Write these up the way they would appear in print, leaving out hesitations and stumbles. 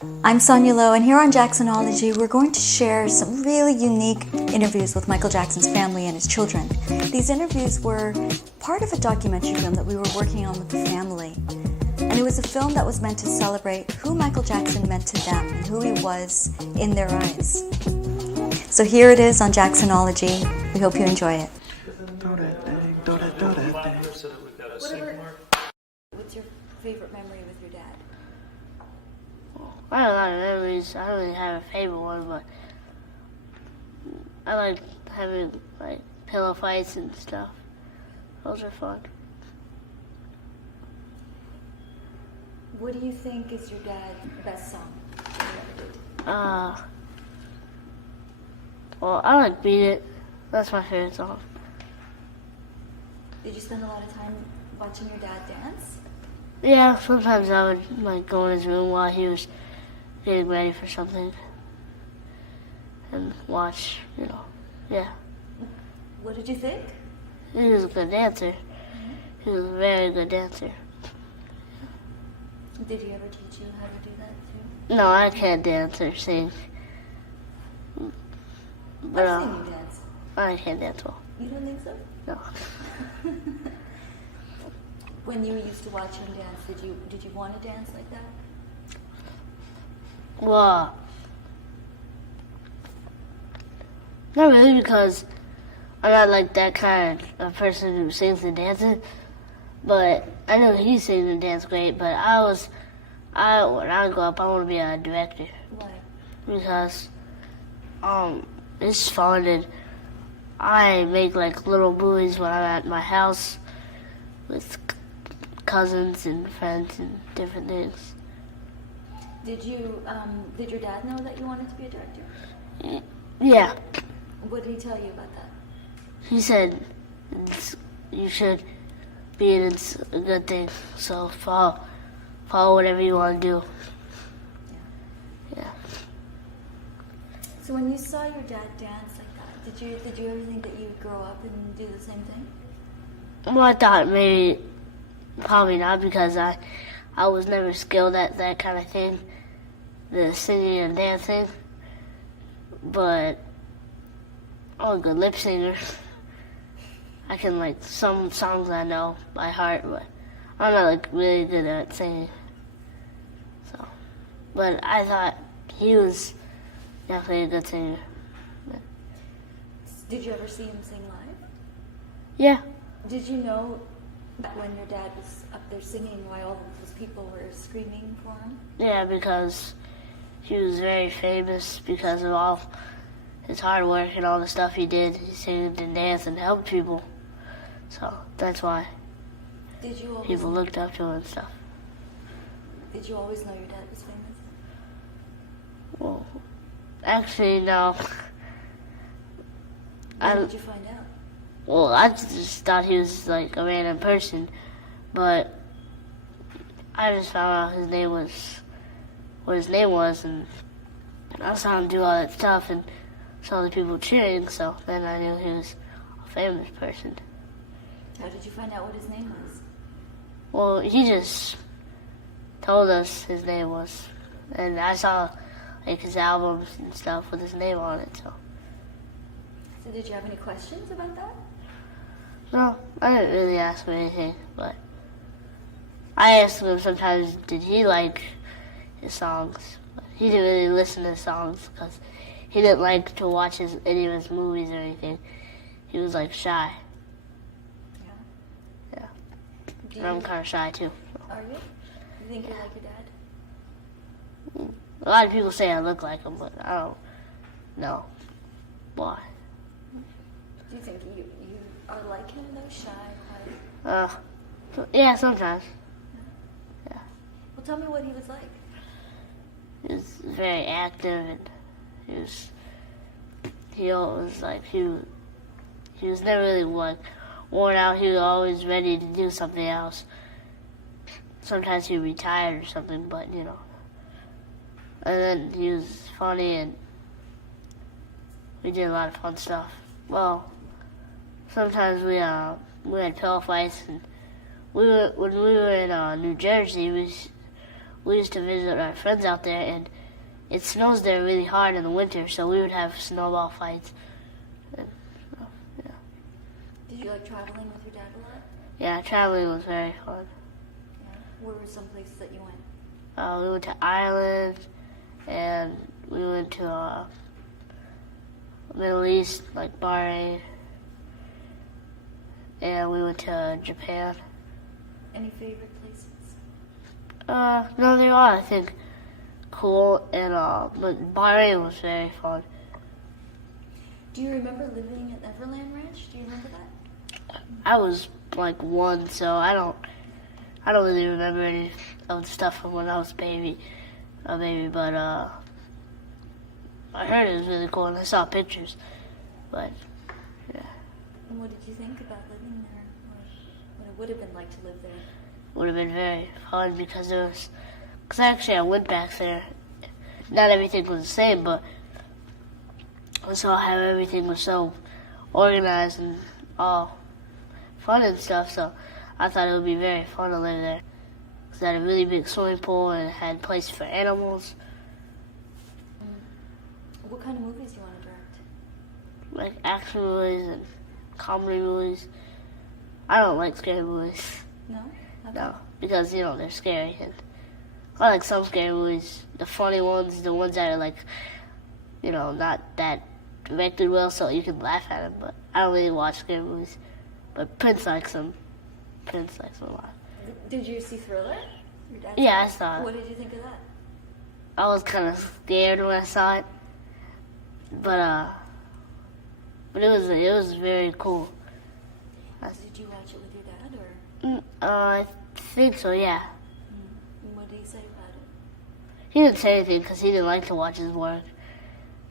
I'm Sonia Lowe, and here on Jacksonology, we're going to share some really unique interviews with Michael Jackson's family and his children. These interviews were part of a documentary film that we were working on with the family. And it was a film that was meant to celebrate who Michael Jackson meant to them and who he was in their eyes. So here it is on Jacksonology. We hope you enjoy it. What's your favorite memory with your dad? I have a lot of memories. I don't really have a favorite one, but I like having like pillow fights and stuff. Those are fun. What do you think is your dad's best song? Well, I like Beat It. That's my favorite song. Did you spend a lot of time watching your dad dance? Yeah, sometimes I would like go in his room while he was getting ready for something and watch, yeah. What did you think? He was a good dancer. He was a very good dancer. Did he ever teach you how to do that too? No, I can't dance or sing. But I've seen you dance. I can't dance well. You don't think so? No. When you used to watch him dance, did you want to dance like that? Well, not really, because I'm not like that kind of person who sings and dances. But I know he sings and dances great. But when I grow up, I want to be a director. Why? Because it's fun, and I make like little movies when I'm at my house with cousins and friends and different things. Did your dad know that you wanted to be a director? Yeah. What did he tell you about that? He said you should be, and it's a good thing. So follow whatever you want to do. Yeah. So when you saw your dad dance like that, did you ever think that you'd grow up and do the same thing? Well, I thought probably not, because I was never skilled at that kind of thing, the singing and dancing. But I'm a good lip singer. I can like some songs I know by heart, but I'm not like really good at singing. So, but I thought he was definitely a good singer. Did you ever see him sing live? Yeah. Did you know that when your dad was up there singing, why all of those people were screaming for him? Yeah, because he was very famous because of all his hard work and all the stuff he did. He sang and danced and helped people. So that's why people looked up to him and stuff. Did you always know your dad was famous? Well, actually, no. How did you find out? Well, I just thought he was like a random person, but I just found out what his name was, and I saw him do all that stuff and saw the people cheering, so then I knew he was a famous person. How did you find out what his name was? Well, he just told us his name was, and I saw like his albums and stuff with his name on it. So did you have any questions about that? No, I didn't really ask him anything, but I asked him sometimes, did he like his songs? But he didn't really listen to songs because he didn't like to watch any of his movies or anything. He was like shy. Yeah. And I'm kind of shy too. Are you? You think you're like your dad? A lot of people say I look like him, but I don't know why. Do you think you are like him though, shy, quiet? Yeah, sometimes. Yeah. Well, tell me what he was like. He was very active, and he always like he was never really worn out. He was always ready to do something else. Sometimes he retired or something, but And then he was funny, and we did a lot of fun stuff. Well, sometimes we had pillow fights, and when we were in New Jersey, we we used to visit our friends out there, and it snows there really hard in the winter, so we would have snowball fights. And, yeah. Did you like traveling with your dad a lot? Yeah, traveling was very fun. Yeah. Where were some places that you went? We went to Ireland, and we went to Middle East, like Bahrain, and we went to Japan. Any favorite places? No, they are, I think, cool, and but Bahrain was very fun. Do you remember living at Neverland Ranch? Do you remember that? I was like 1, so I don't really remember any of the stuff from when I was a baby, but I heard it was really cool, and I saw pictures, but yeah. And what did you think about living there? What it would have been like to live there? Would have been very fun because actually I went back there. Not everything was the same, but I saw how everything was so organized and all fun and stuff, so I thought it would be very fun to live there. Because it had a really big swimming pool and it had places for animals. What kind of movies do you want to direct? Like action movies and comedy movies. I don't like scary movies. No? No, because, they're scary. And I like some scary movies. The funny ones, the ones that are like, not that directed well so you can laugh at them. But I don't really watch scary movies. But Prince likes them. Prince likes them a lot. Did you see Thriller? Your dad Yeah, I saw it. What did you think of that? I was kind of scared when I saw it. But it was very cool. Did you watch it with your dad, or? I think so, yeah. What did he say about it? He didn't say anything because he didn't like to watch his work.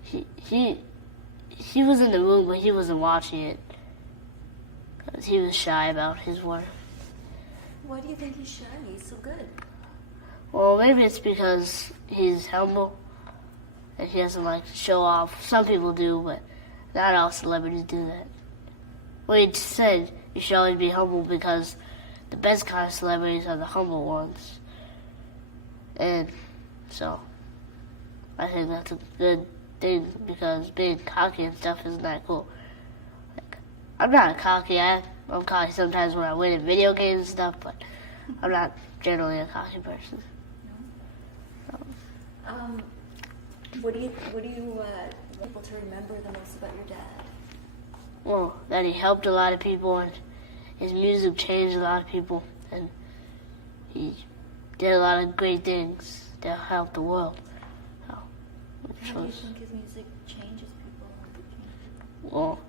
He was in the room, but he wasn't watching it because he was shy about his work. Why do you think he's shy? He's so good. Well, maybe it's because he's humble and he doesn't like to show off. Some people do, but not all celebrities do that. Well, he said you should always be humble because the best kind of celebrities are the humble ones. And so I think that's a good thing because being cocky and stuff isn't that cool. Like, I'm not cocky. I'm cocky sometimes when I win in video games and stuff, but I'm not generally a cocky person. What do you want people to remember the most about your dad? Well, that he helped a lot of people and his music changed a lot of people and he did a lot of great things to help the world. So, How do you think his music changes people? Well,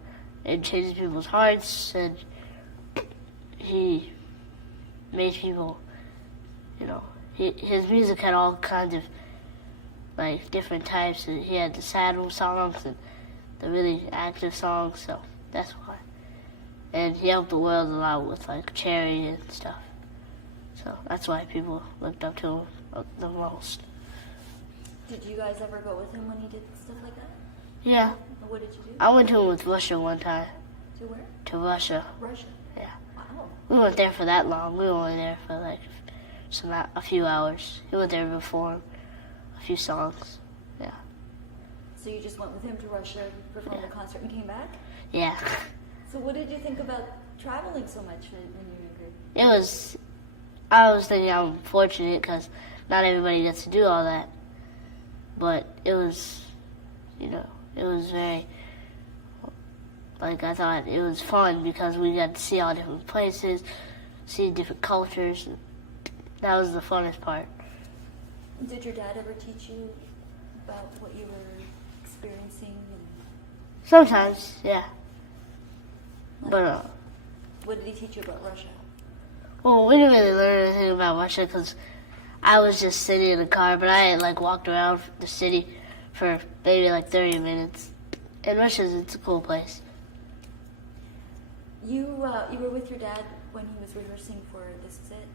it changes people's hearts and he made people, his music had all kinds of like different types. He had the sad songs and the really active songs, so that's why. And he helped the world a lot with like charity and stuff. So that's why people looked up to him the most. Did you guys ever go with him when he did stuff like that? Yeah. What did you do? I went to him with Russia one time. To where? To Russia. Russia? Yeah. Wow. We weren't there for that long. We were only there for like a few hours. He went there to perform a few songs. Yeah. So you just went with him to Russia, performed the concert, and came back? Yeah. So what did you think about traveling so much when you were younger? I was thinking I'm fortunate because not everybody gets to do all that. But it was, it was very, I thought it was fun because we got to see all different places, see different cultures. And that was the funnest part. Did your dad ever teach you about what you were experiencing? Sometimes, yeah. But what did he teach you about Russia? Well, we didn't really learn anything about Russia because I was just sitting in the car, but I walked around the city for maybe 30 minutes. And it's a cool place. You were with your dad when he was rehearsing for This Is It?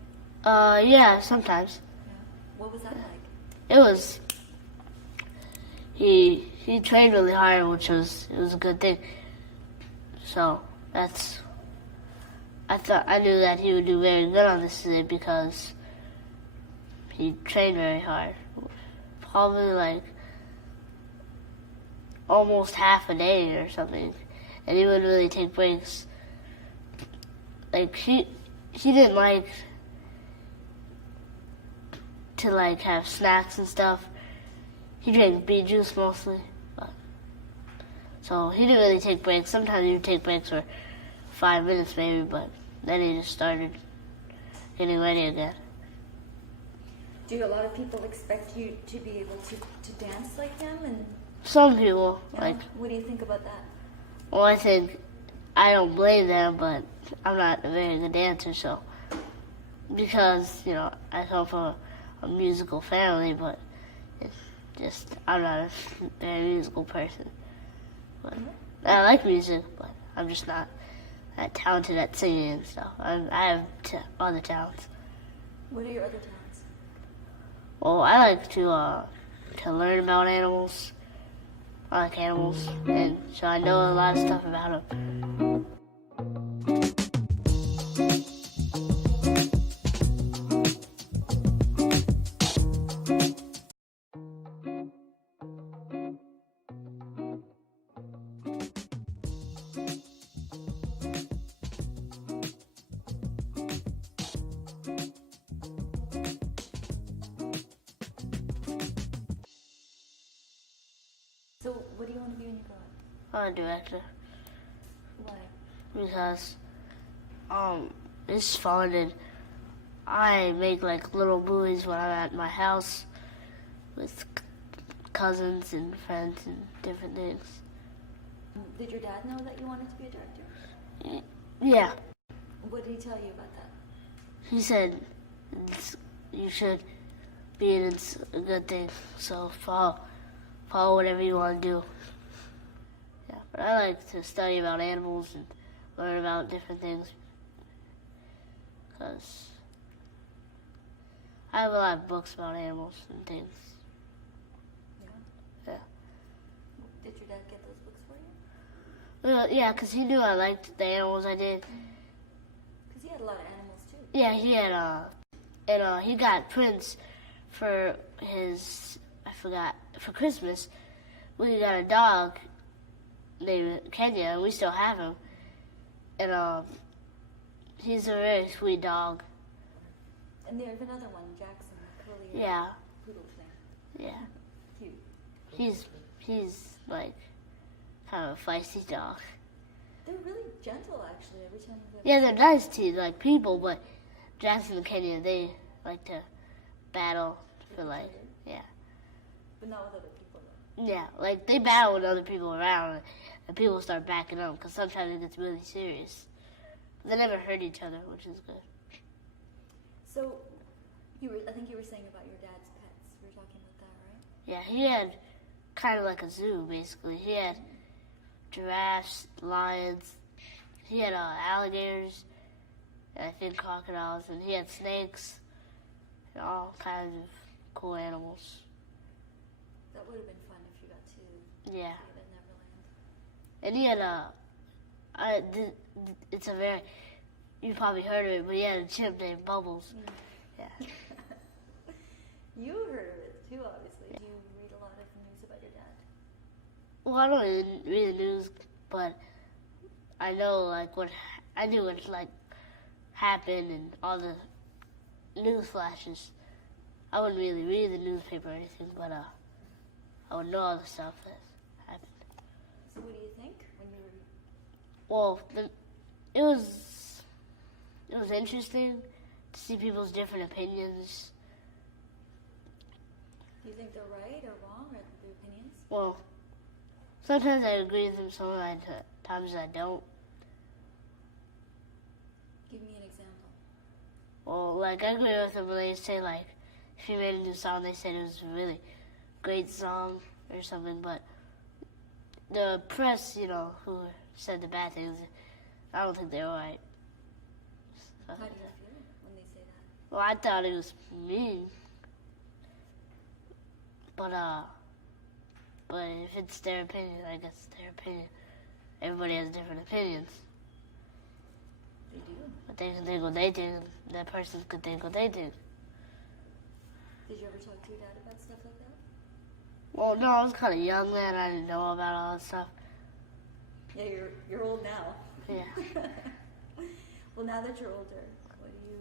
Yeah, sometimes. Yeah. What was that like? It was. He trained really hard, which was a good thing. So I knew that he would do very good on This Is It because he trained very hard. Probably like almost half a day or something. And he wouldn't really take breaks. Like he didn't like to like have snacks and stuff. He drank beet juice mostly. So he didn't really take breaks. Sometimes he would take breaks for 5 minutes maybe, but then he just started getting ready again. Do a lot of people expect you to be able to dance like him? And some people, like... What do you think about that? Well, I think I don't blame them, but I'm not a very good dancer, so... Because, you know, I come from a musical family, but it's just, I'm not a very musical person. But I like music, but I'm just not that talented at singing and stuff. I have other talents. What are your other talents? Well, I like to learn about animals. I like animals, and so I know a lot of stuff about them. So, what do you want to be when you grow up? I'm a director. Why? Because it's fun, and I make like little movies when I'm at my house with cousins and friends and different things. Did your dad know that you wanted to be a director? Yeah. What did he tell you about that? He said you should be in it's a good thing, so follow whatever you want to do. Yeah, but I like to study about animals and learn about different things because I have a lot of books about animals and things. Yeah. Did your dad get those books for you? Well, yeah, because he knew I liked the animals I did. Because he had a lot of animals too. Yeah, he had, he got prints for his, for Christmas. We got a dog named Kenya, and we still have him. And he's a very sweet dog. And there's another one, Jackson, the curly yeah. poodle thing. Yeah. Cute. He's like kind of a feisty dog. They're really gentle, actually, every time you Yeah, they're nice to like people, but Jackson and Kenya, they like to battle for like, yeah. But not with other people, though. Yeah, like they battle with other people around, and people start backing up because sometimes it gets really serious. They never hurt each other, which is good. So, I think you were saying about your dad's pets. We were talking about that, right? Yeah, he had kind of like a zoo, basically. He had giraffes, lions, he had alligators, and I think crocodiles, and he had snakes, and all kinds of cool animals. That would have been fun if you got to yeah. live in Neverland. And he had it's a very, you probably heard of it, but he had a chimp named Bubbles. Yeah. You heard of it too, obviously. Do you read a lot of news about your dad? Well, I don't really read the news, but I know I knew what like happened and all the news flashes. I wouldn't really read the newspaper or anything, but I would know all the stuff that happened. So what do you think when you were? Well, it was interesting to see people's different opinions. Do you think they're right or wrong, or their opinions? Well, sometimes I agree with them, sometimes I don't. Give me an example. Well, like I agree with them when they say like, if you made a new song, they said it was a really great song or something, but the press, who said the bad things, I don't think they were right. How do you feel when they say that? Well, I thought it was mean, but if it's their opinion, I guess it's their opinion. Everybody has different opinions. They do. But they can think what they think, and that person could think what they think. Did you ever talk to your dad about stuff like that? Well, no, I was kind of young then. I didn't know about all that stuff. Yeah, you're old now. Yeah. Well, now that you're older, what do you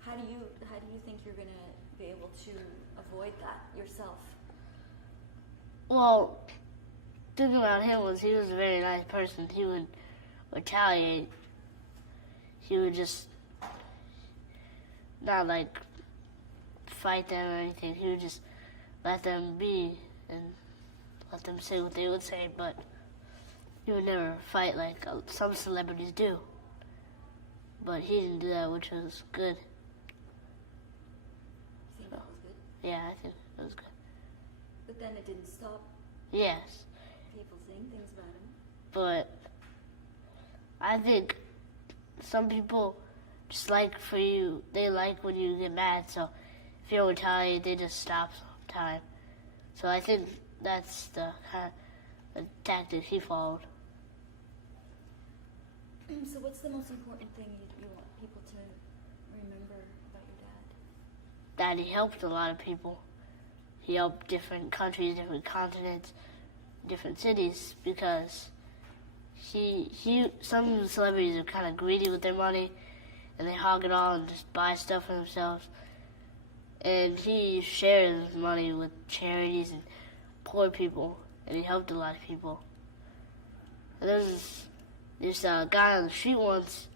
how do you think you're gonna be able to avoid that yourself? Well, the thing about him was he was a very nice person. He would retaliate. He would just not like fight them or anything. He would just let them be and let them say what they would say, but he would never fight like some celebrities do. But he didn't do that, which was good. You think that was good? Yeah, I think it was good. But then it didn't stop Yes, people saying things about him. but I think some people just like for you, they like when you get mad, so if you don't retaliate, they just stop time. So I think that's the kind of the tactic he followed. So what's the most important thing you want people to remember about your dad? That he helped a lot of people. He helped different countries, different continents, different cities, because some celebrities are kind of greedy with their money, and they hog it all and just buy stuff for themselves. And he shares money with charities and poor people, and he helped a lot of people. And there's this guy on the street once,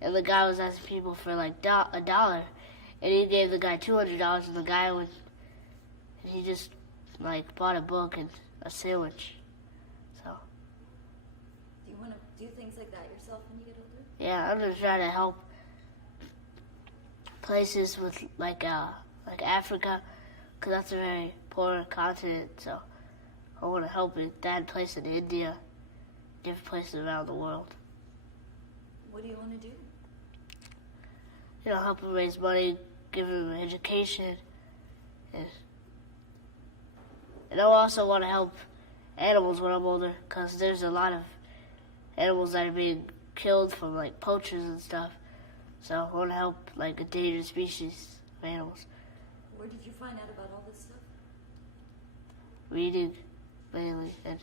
and the guy was asking people for like $1, and he gave the guy $200, and the guy went, and he just like bought a book and a sandwich. So Do you want to do things like that yourself when you get older? yeah, I'm gonna try to help places with like Africa, because that's a very poor continent. So I want to help it. That place in India, different places around the world. What do you want to do? You know, help them raise money, give them an education, and I also want to help animals when I'm older, because there's a lot of animals that are being killed from like poachers and stuff. So I want to help like endangered species of animals. Where did you find out about all this stuff? Reading, mainly, and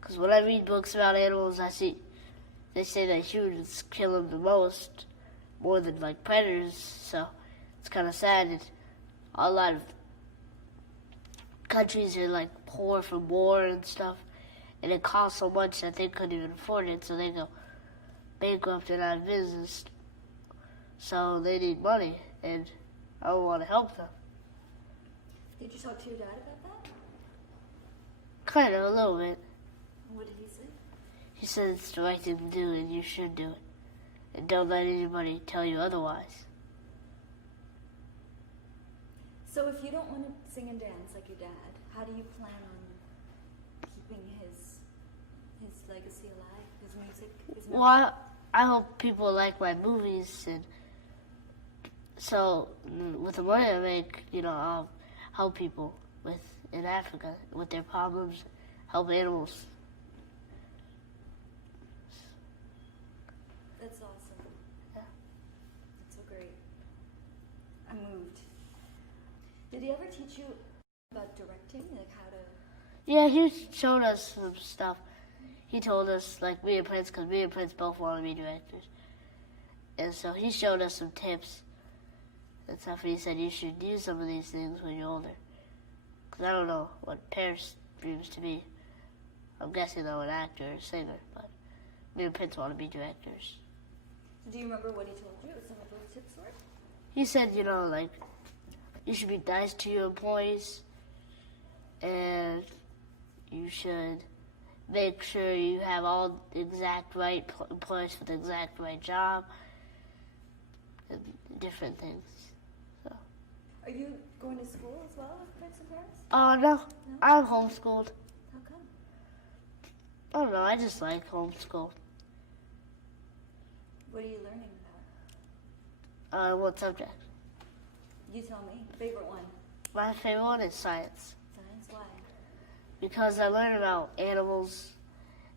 because when I read books about animals, they say that humans kill them the most, more than like predators. So it's kind of sad. And a lot of countries are like poor from war and stuff, and it costs so much that they couldn't even afford it. So they go bankrupt and out of business. So they need money, and I want to help them. Did you talk to your dad about that? Kind of, a little bit. What did he say? He said it's the right thing to do, and you should do it. And don't let anybody tell you otherwise. So if you don't want to sing and dance like your dad, how do you plan on keeping his legacy alive, his music, his memory? Well, I hope people like my movies, and so with the money I make, I'll help people in Africa with their problems, help animals. That's awesome. Yeah. That's so great. I'm moved. Did he ever teach you about directing, like how to? Yeah, he showed us some stuff. He told us, like me and Prince, because me and Prince both want to be directors. And so he showed us some tips and stuff, and he said you should do some of these things when you're older. Because I don't know what Paris dreams to be. I'm guessing though an actor or singer, but me and Prince want to be directors. Do you remember what he told you? What some of those tips were? He said, like, you should be nice to your employees, and you should make sure you have all the exact right employees for the exact right job, and different things. So. Are you going to school as well with Prince and Paris? Oh, no. I'm homeschooled. How come? I don't know, I just like homeschool. What are you learning about? What subject? You tell me. Favorite one? My favorite one is science. Science? Why? Because I learn about animals,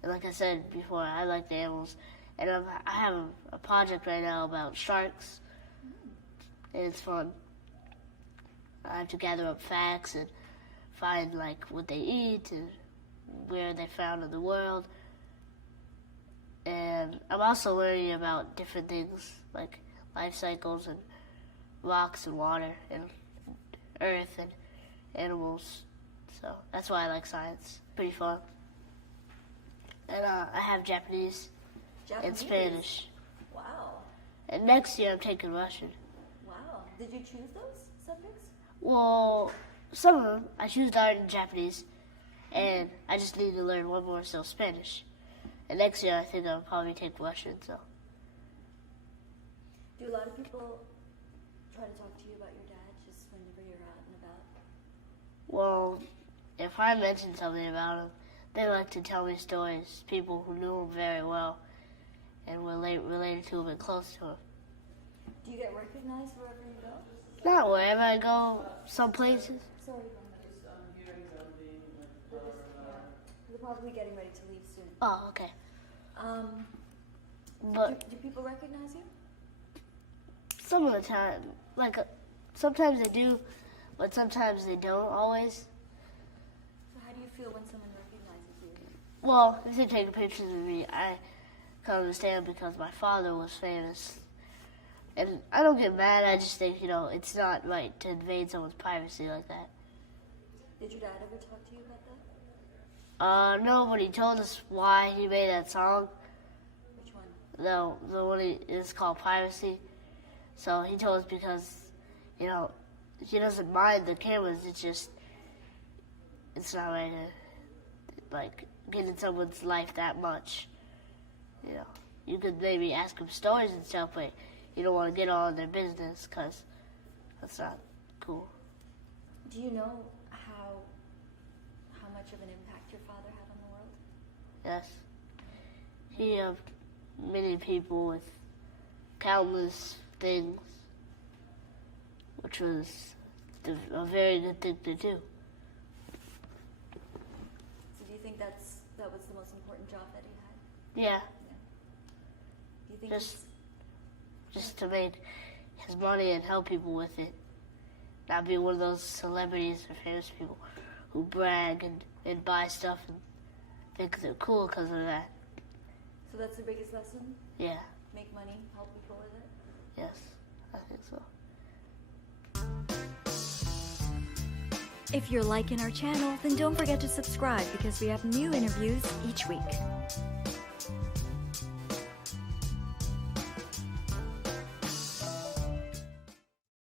and like I said before, I like the animals. And I have a project right now about sharks, and it's fun. I have to gather up facts and find like what they eat and where they're found in the world. And I'm also learning about different things like life cycles and rocks and water and earth and animals. So that's why I like science. Pretty fun. And I have Japanese and Spanish. Wow. And next year I'm taking Russian. Wow. Did you choose those subjects? Well, some of them I choose art and Japanese, and I just need to learn one more, so Spanish. And next year I think I'll probably take Russian. So. Do a lot of people try to talk to you about your dad just whenever you're out and about? Well, if I mention something about him, they like to tell me stories. People who knew him very well and were related to him and close to him. Do you get recognized wherever you go? Not wherever I go, some places. Sorry. They're probably getting ready to leave soon. Oh, okay. Do people recognize you? Some of the time, sometimes they do, but sometimes they don't always. So how do you feel when someone recognizes you? Well, if they're taking pictures of me, I can understand because my father was famous. And I don't get mad, I just think, it's not right to invade someone's privacy like that. Did your dad ever talk to you about that? No, but he told us why he made that song. Which one? The one is called Privacy. So he told us because, he doesn't mind the cameras, it's not right to, get in someone's life that much. You could maybe ask them stories and stuff, but you don't want to get all in their business because that's not cool. Do you know how much of an impact your father had on the world? Yes. He helped many people with countless things, which was a very good thing to do. So do you think that was the most important job that he had? Yeah. Do you think just to make his money and help people with it. Not be one of those celebrities or famous people who brag and buy stuff and think they're cool because of that. So that's the biggest lesson? Yeah. Make money, help people with it? Yes, I think so. If you're liking our channel, then don't forget to subscribe because we have new interviews each week.